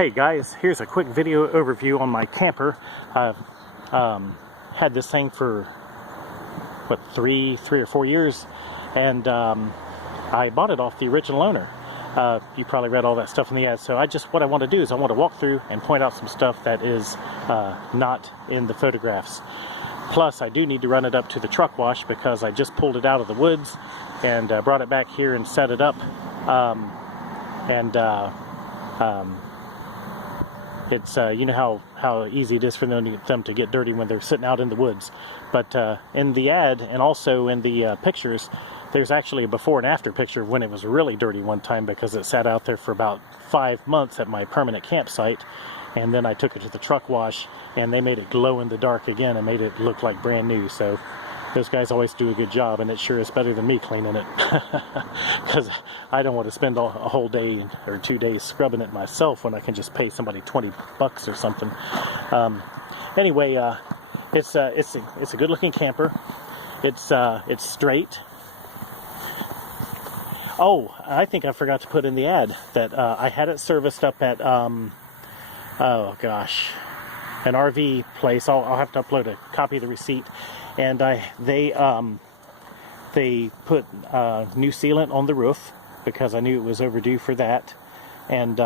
Hey guys, here's a quick video overview on my camper. I've had this thing for what, three or 4 years, and I bought it off the original owner. You probably read all that stuff in the ad, so what I want to do is I want to walk through and point out some stuff that is not in the photographs. Plus, I do need to run it up to the truck wash because I just pulled it out of the woods and brought it back here and set it up. It's you know how easy it is for them to get dirty when they're sitting out in the woods. But in the ad and also in the pictures, there's actually a before and after picture of when it was really dirty one time because it sat out there for about 5 months at my permanent campsite. And then I took it to the truck wash and they made it glow in the dark again and made it look like brand new. So those guys always do a good job, and it sure is better than me cleaning it because I don't want to spend a whole day or 2 days scrubbing it myself when I can just pay somebody $20 or something. Anyway, it's a good looking camper. It's straight. Oh, I think I forgot to put in the ad that I had it serviced up at oh gosh, an RV place. I'll have to upload a copy of the receipt. And they put new sealant on the roof because I knew it was overdue for that, and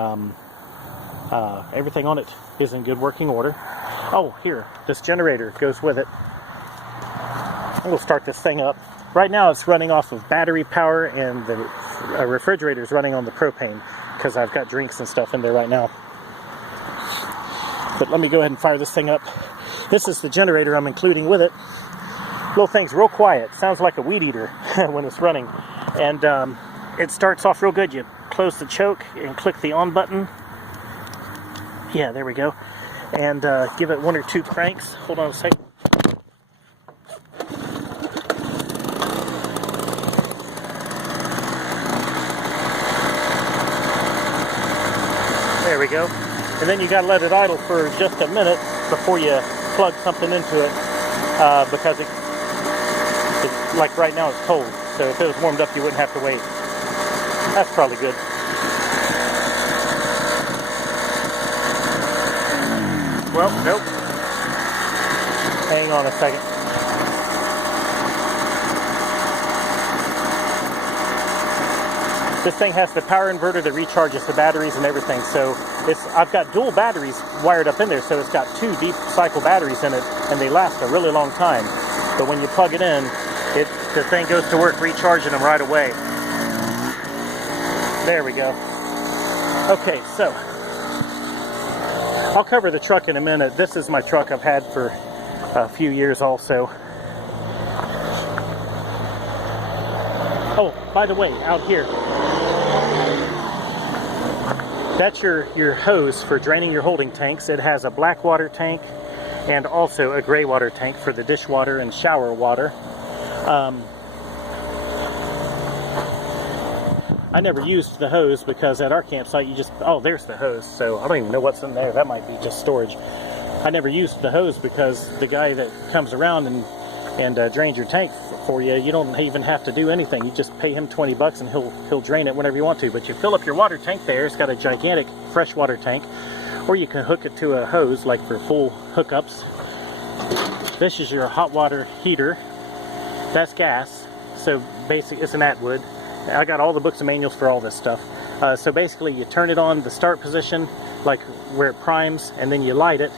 everything on it is in good working order. Oh, here, this generator goes with it. We'll start this thing up. Right now it's running off of battery power, and the refrigerator is running on the propane because I've got drinks and stuff in there right now. But let me go ahead and fire this thing up. This is the generator I'm including with it. Little thing's real quiet. Sounds like a weed eater when it's running. And it starts off real good. You close the choke and click the on button. Yeah, there we go. And give it 1 or 2 cranks. Hold on a second. There we go. And then you gotta let it idle for just a minute before you plug something into it, because like right now it's cold, so if it was warmed up you wouldn't have to wait. That's probably good. Well, nope. Hang on a second. This thing has the power inverter that recharges the batteries and everything, so I've got dual batteries wired up in there, so it's got 2 deep cycle batteries in it, and they last a really long time. But when you plug it in, the thing goes to work recharging them right away. There we go. Okay, so I'll cover the truck in a minute. This is my truck I've had for a few years also. Oh, by the way, out here, that's your hose for draining your holding tanks. It has a black water tank and also a gray water tank for the dishwater and shower water. I never used the hose because at our campsite oh, there's the hose, so I don't even know what's in there. That might be just storage. I never used the hose because the guy that comes around and drains your tank for you, you don't even have to do anything. You just pay him $20 and he'll drain it whenever you want to. But you fill up your water tank there. It's got a gigantic freshwater tank, or you can hook it to a hose like for full hookups. This is your hot water heater. That's gas, so basically it's an Atwood. I got all the books and manuals for all this stuff. So basically you turn it on the start position, like where it primes, and then you light it,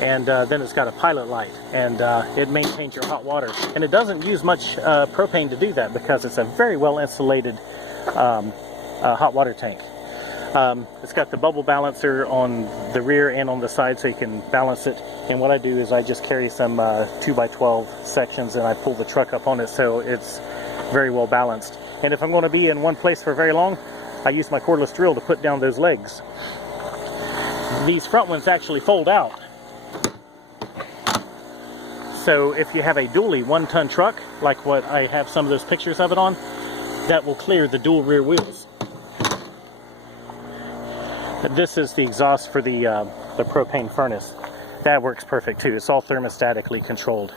and then it's got a pilot light, and it maintains your hot water. And it doesn't use much propane to do that because it's a very well insulated hot water tank. It's got the bubble balancer on the rear and on the side so you can balance it. And what I do is I just carry some 2x12 sections and I pull the truck up on it so it's very well balanced. And if I'm going to be in one place for very long, I use my cordless drill to put down those legs. These front ones actually fold out. So if you have a dually 1-ton truck, like what I have some of those pictures of it on, that will clear the dual rear wheels. And this is the exhaust for the propane furnace. That works perfect too. It's all thermostatically controlled.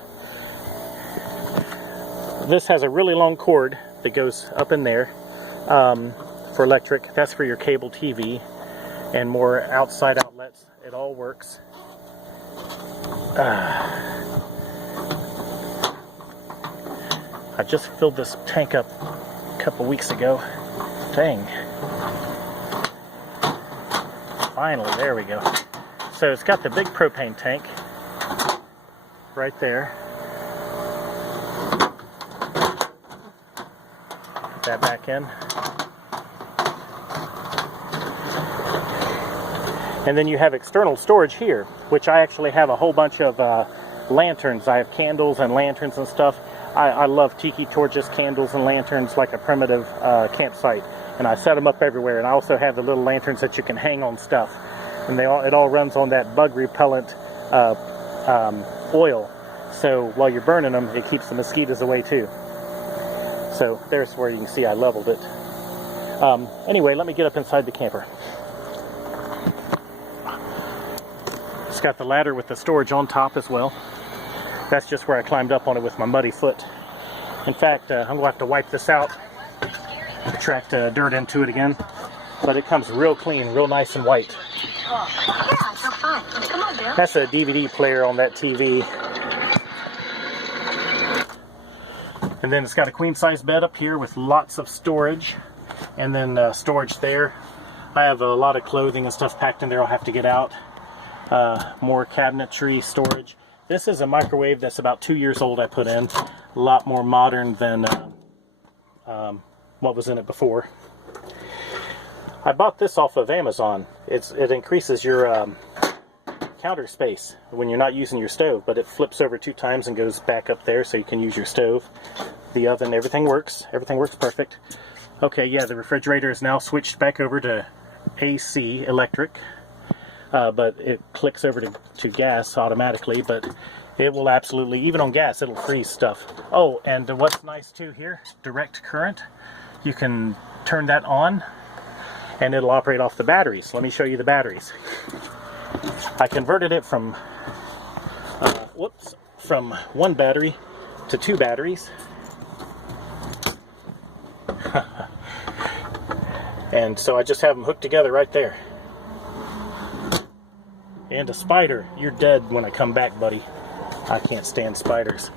This has a really long cord that goes up in there for electric. That's for your cable TV and more outside out outlets. It all works. I just filled this tank up a couple weeks ago. Dang. Finally, there we go. So it's got the big propane tank right there. Put that back in. And then you have external storage here, which I actually have a whole bunch of lanterns. I have candles and lanterns and stuff. I love tiki torches, candles, and lanterns like a primitive campsite. And I set them up everywhere. And I also have the little lanterns that you can hang on stuff. And it all runs on that bug repellent oil. So while you're burning them, it keeps the mosquitoes away too. So there's where you can see I leveled it. Anyway, let me get up inside the camper. It's got the ladder with the storage on top as well. That's just where I climbed up on it with my muddy foot. In fact, I'm going to have to wipe this out, attract dirt into it again. But it comes real clean, real nice and white. Yeah, so fun. Come on, Bill. That's a DVD player on that TV. And then it's got a queen size bed up here with lots of storage. And then storage there. I have a lot of clothing and stuff packed in there I'll have to get out. More cabinetry storage. This is a microwave that's about 2 years old I put in. A lot more modern than what was in it before. I bought this off of Amazon. It increases your counter space when you're not using your stove, but it flips over 2 times and goes back up there so you can use your stove. The oven, everything works. Everything works perfect. Okay, yeah, the refrigerator is now switched back over to AC, electric. But it clicks over to gas automatically, but it will absolutely, even on gas, it'll freeze stuff. Oh, and what's nice too here, direct current. You can turn that on and it'll operate off the batteries. Let me show you the batteries. I converted it from, from 1 battery to 2 batteries. And so I just have them hooked together right there. And a spider, you're dead when I come back, buddy. I can't stand spiders.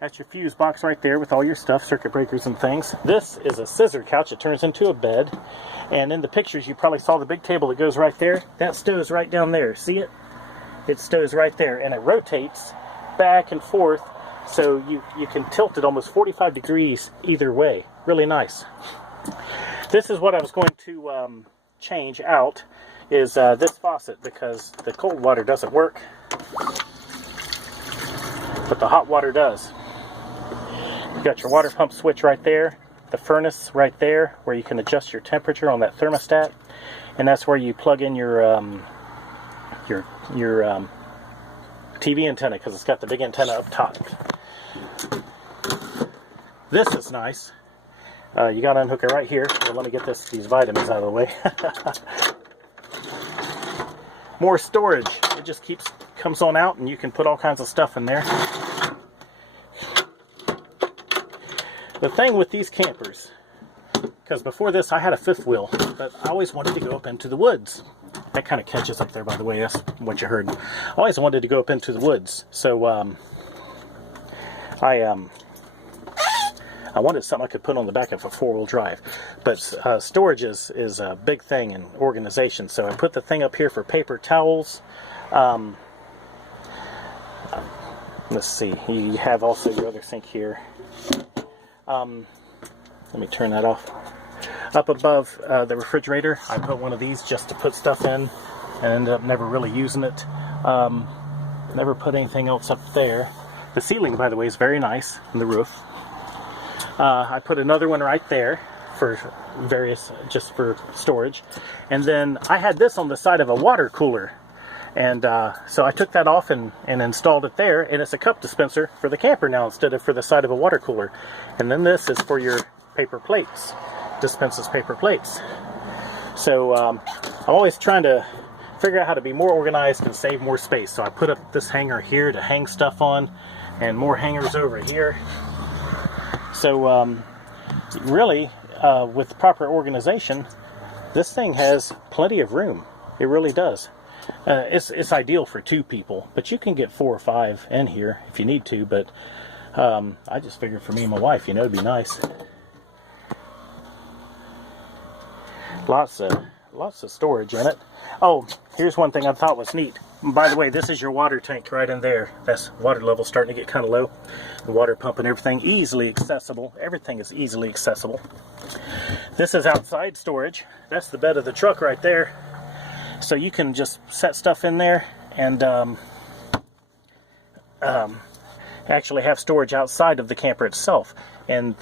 That's your fuse box right there with all your stuff, circuit breakers and things. This is a scissor couch. It turns into a bed. And in the pictures, you probably saw the big table that goes right there. That stows right down there. See it? It stows right there. And it rotates back and forth. So you can tilt it almost 45 degrees either way. Really nice. This is what I was going to change out, is this faucet, because the cold water doesn't work, but the hot water does. You got your water pump switch right there, the furnace right there, where you can adjust your temperature on that thermostat, and that's where you plug in your TV antenna, because it's got the big antenna up top. This is nice. You got to unhook it right here. Well, let me get these vitamins out of the way. More storage. It just comes on out, and you can put all kinds of stuff in there. The thing with these campers, because before this I had a 5th wheel, but I always wanted to go up into the woods. That kind of catches up there, by the way. That's what you heard. I always wanted to go up into the woods, so I wanted something I could put on the back of a 4-wheel drive. But storage is a big thing in organization. So I put the thing up here for paper towels. Let's see. You have also your other sink here. Let me turn that off. Up above the refrigerator, I put one of these just to put stuff in, and ended up never really using it. Never put anything else up there. The ceiling, by the way, is very nice, and the roof. I put another one right there for just for storage. And then I had this on the side of a water cooler. And so I took that off and installed it there. And it's a cup dispenser for the camper now instead of for the side of a water cooler. And then this is for your paper plates. Dispenses paper plates. So I'm always trying to figure out how to be more organized and save more space. So I put up this hanger here to hang stuff on, and more hangers over here. So really, with proper organization, This thing has plenty of room. It really does. It's ideal for 2 people, but you can get 4 or 5 in here if you need to. But I just figured for me and my wife, you know, it'd be nice. Lots of storage in it. Oh, here's one thing I thought was neat. By the way, this is your water tank right in there. That's water level starting to get kind of low. The water pump and everything easily accessible. Everything is easily accessible. This is outside storage. That's the bed of the truck right there. So you can just set stuff in there and actually have storage outside of the camper itself. And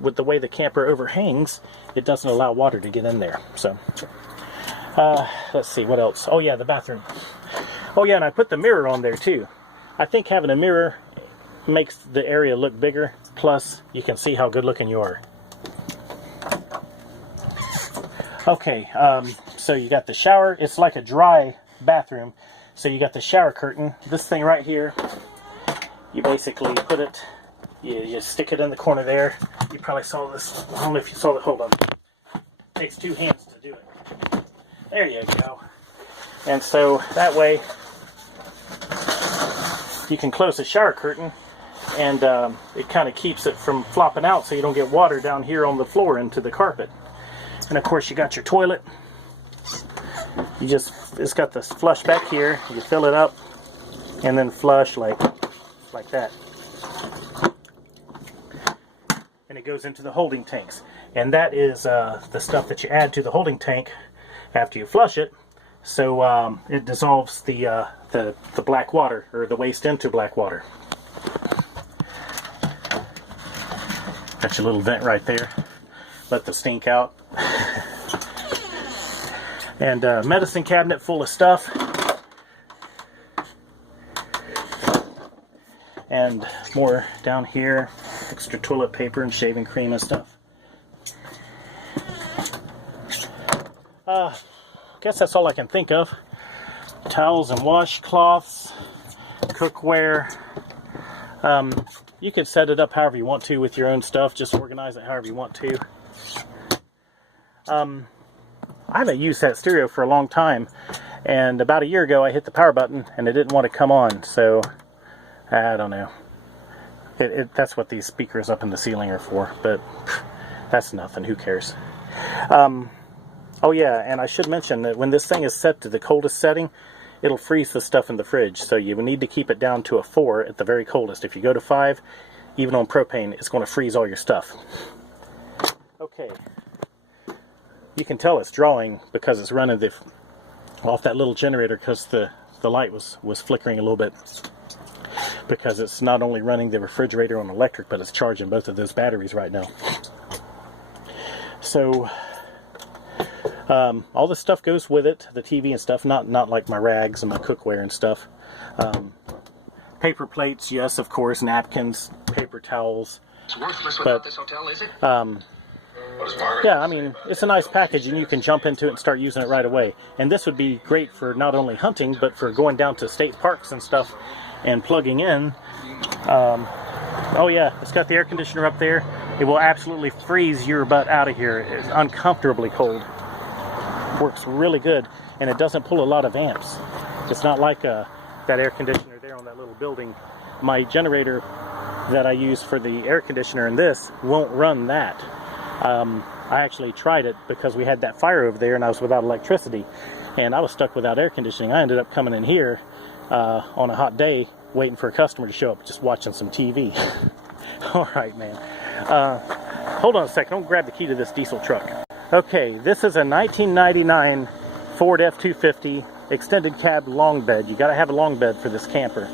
with the way the camper overhangs, it doesn't allow water to get in there. So let's see, what else? Oh yeah, the bathroom. Oh yeah, and I put the mirror on there too. I think having a mirror makes the area look bigger, plus you can see how good looking you are. Okay, so you got the shower. It's like a dry bathroom. So you got the shower curtain. This thing right here, you basically put it, you stick it in the corner there. You probably saw this. I don't know if you saw the, hold on. It takes 2 hands to do it. There you go. And so that way you can close the shower curtain, and it kind of keeps it from flopping out so you don't get water down here on the floor into the carpet. And of course you got your toilet. It's got this flush back here. You fill it up and then flush like that. And it goes into the holding tanks. And that is the stuff that you add to the holding tank after you flush it. So it dissolves the black water, or the waste into black water. Got your little vent right there. Let the stink out. And medicine cabinet full of stuff. And more down here. Extra toilet paper and shaving cream and stuff. Guess that's all I can think of. Towels and washcloths, cookware. You can set it up however you want to with your own stuff. Just organize it however you want to. I haven't used that stereo for a long time, and about a year ago I hit the power button and it didn't want to come on, so I don't know. That's what these speakers up in the ceiling are for, but that's nothing. Who cares? Oh yeah, and I should mention that when this thing is set to the coldest setting, it'll freeze the stuff in the fridge, so you will need to keep it down to a 4 at the very coldest. If you go to 5, even on propane, it's going to freeze all your stuff. Okay. You can tell it's drawing because it's running off that little generator, because the light was flickering a little bit, because it's not only running the refrigerator on electric, but it's charging both of those batteries right now. So all the stuff goes with it, the TV and stuff, not like my rags and my cookware and stuff. Paper plates, yes, of course, napkins, paper towels. It's worthless without this hotel, is it? Yeah, I mean, it's a nice package, and you can jump into it and start using it right away. And this would be great for not only hunting, but for going down to state parks and stuff and plugging in. Oh yeah, it's got the air conditioner up there. It will absolutely freeze your butt out of here. It's uncomfortably cold. Works really good, and it doesn't pull a lot of amps. It's not like that air conditioner there on that little building. My generator that I use for the air conditioner in this won't run that. I actually tried it because we had that fire over there and I was without electricity, and I was stuck without air conditioning. I ended up coming in here on a hot day waiting for a customer to show up, just watching some TV. Alright, man. Hold on a second. Don't grab the key to this diesel truck. Okay, this is a 1999 Ford F-250 extended cab long bed. You gotta have a long bed for this camper.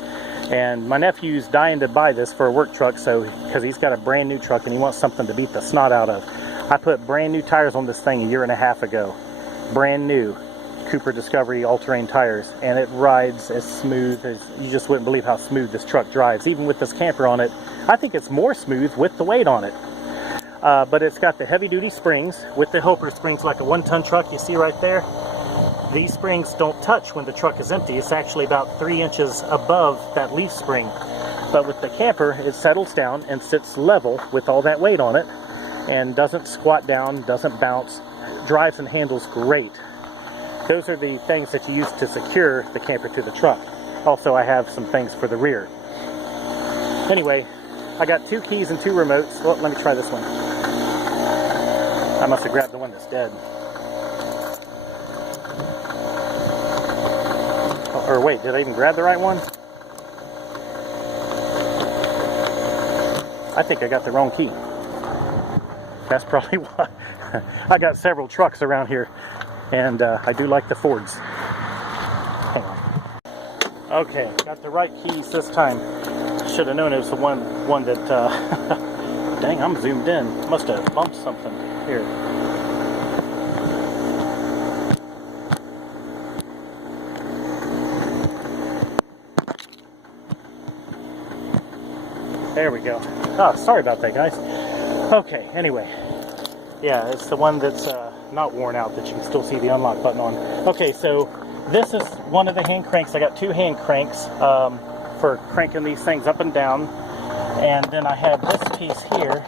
And my nephew's dying to buy this for a work truck, because he's got a brand new truck and he wants something to beat the snot out of. I put brand new tires on this thing a year and a half ago. Brand new Cooper Discovery all-terrain tires, and it rides as smooth as you just wouldn't believe how smooth this truck drives. Even with this camper on it, I think it's more smooth with the weight on it. But it's got the heavy-duty springs with the helper springs, like a 1-ton truck you see right there. These springs don't touch when the truck is empty. It's actually about 3 inches above that leaf spring. But with the camper, it settles down and sits level with all that weight on it, and doesn't squat down, doesn't bounce. drives and handles great. Those are the things that you use to secure the camper to the truck. Also, I have some things for the rear. Anyway, I got 2 keys and 2 remotes. Well, let me try this one. I must have grabbed the one that's dead. Or wait, did I even grab the right one? I think I got the wrong key. That's probably why. I got several trucks around here, and I do like the Fords. Hang on. Okay, got the right keys this time. Should have known it was the one that, dang, I'm zoomed in. Must have bumped something. Here. There we go. Oh, sorry about that, guys. Okay, anyway. Yeah, it's the one that's not worn out that you can still see the unlock button on. Okay, so this is one of the hand cranks. I got 2 hand cranks for cranking these things up and down. And then I have this piece here,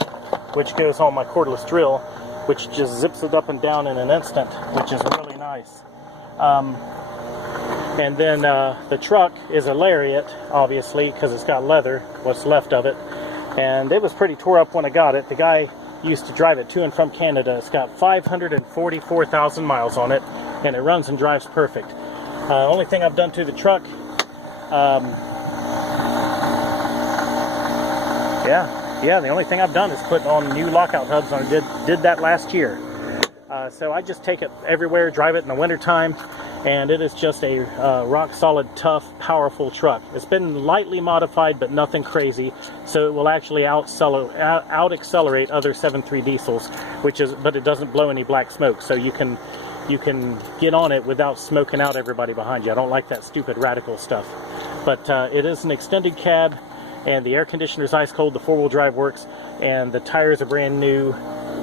which goes on my cordless drill, which just zips it up and down in an instant, which is really nice. And then the truck is a lariat, obviously, because it's got leather, what's left of it. And it was pretty tore up when I got it. The guy used to drive it to and from Canada. It's got 544,000 miles on it, and it runs and drives perfect. Only thing I've done to the truck, the only thing I've done is put on new lockout hubs on it. Did that last year. So I just take it everywhere, drive it in the wintertime, and it is just a rock solid, tough, powerful truck. It's been lightly modified, but nothing crazy, so it will actually out-accelerate other 7.3 diesels, but it doesn't blow any black smoke, so you can get on it without smoking out everybody behind you. I don't like that stupid radical stuff. But it is an extended cab, and the air conditioner is ice cold, the 4-wheel drive works, and the tires are brand new,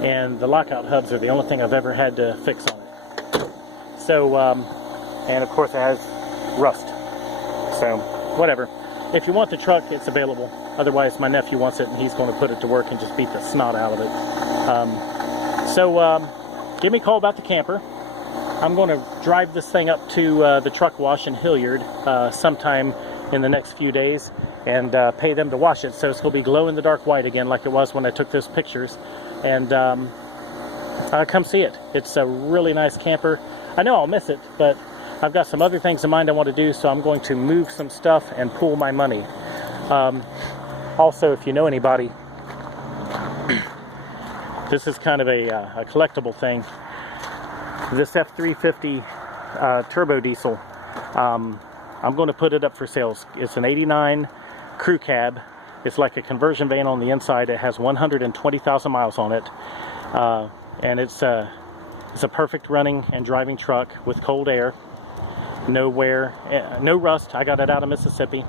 and the lockout hubs are the only thing I've ever had to fix on it. So, and of course it has rust. So, whatever. If you want the truck, it's available. Otherwise, my nephew wants it, and he's going to put it to work and just beat the snot out of it. Give me a call about the camper. I'm going to drive this thing up to the truck wash in Hilliard sometime in the next few days and pay them to wash it, so it's going to be glow-in-the-dark white again like it was when I took those pictures. And come see it. It's a really nice camper. I know I'll miss it, but I've got some other things in mind I want to do, so I'm going to move some stuff and pool my money. Also, if you know anybody, this is kind of a collectible thing. This F350 turbo diesel, I'm going to put it up for sales. It's an 89 crew cab. It's like a conversion van on the inside. It has 120,000 miles on it, and it's a perfect running and driving truck with cold air, no wear, no rust. I got it out of Mississippi,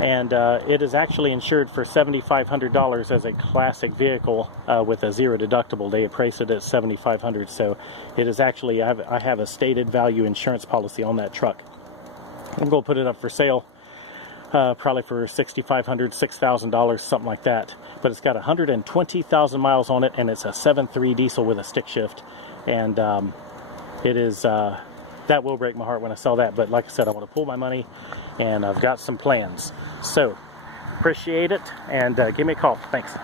and it is actually insured for $7,500 as a classic vehicle with a 0 deductible. They appraised it at $7,500, so it is actually, I have a stated value insurance policy on that truck. I'm going to put it up for sale. Probably for $6,500, $6,000, something like that. But it's got 120,000 miles on it, and it's a 7.3 diesel with a stick shift. And it is, that will break my heart when I sell that. But like I said, I want to pool my money, and I've got some plans. So, appreciate it, and give me a call. Thanks.